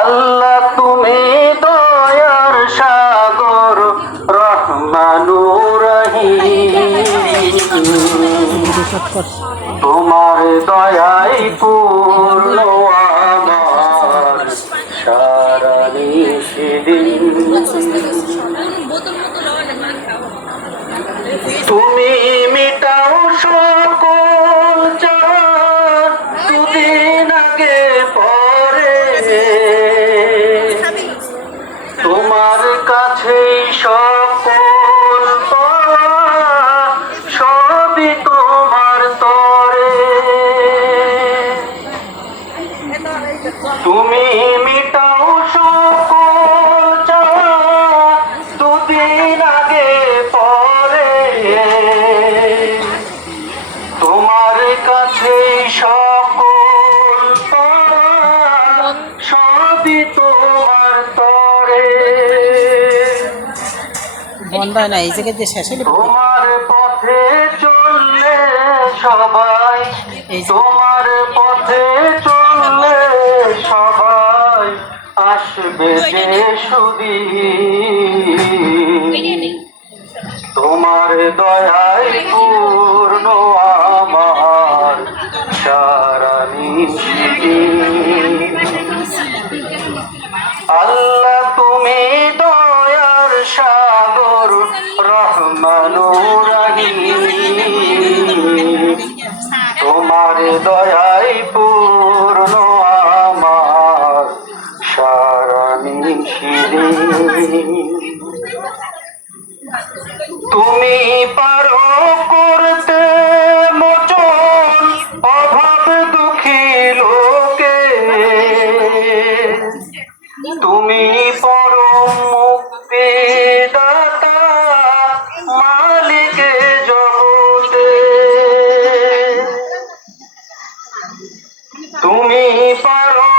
আল্লাহ তুমি দয়ার সাগর রহমানুর রহিম, তোমার দয়াই পূর্ণ আমার সারা নিশিদিন। তুমি মিটাও সকল চাওয়া দুদিন আগে পরে, তোমার কাছেই সকল সবই তোমার তরে। তুমি মিটাও সকল চাওয়া দুদিন আগে পরে, তোমার কাছেই সকল সবই তোমার তরে। বন্ধ হয় না এই জায়গায় যে শেষ হলে তোমার পথে চললে সবাই, তোমার পথে চললে সবাই আসবে যে সুদিন। তোমার দয়ায় পূর্ণ আমার সারা নিশিদিন। আল্লাহ তুমি দয়ার সাগর রহমানুর রহিম, তোমার দয়ায় পূর্ণ আমার সারা নিশিদিন। তুমি পারো করতে মোচন অভাব দুঃখী লোকে, তুমি পরম মুক্তিদাতা মালিকে জগতে। তুমি পারো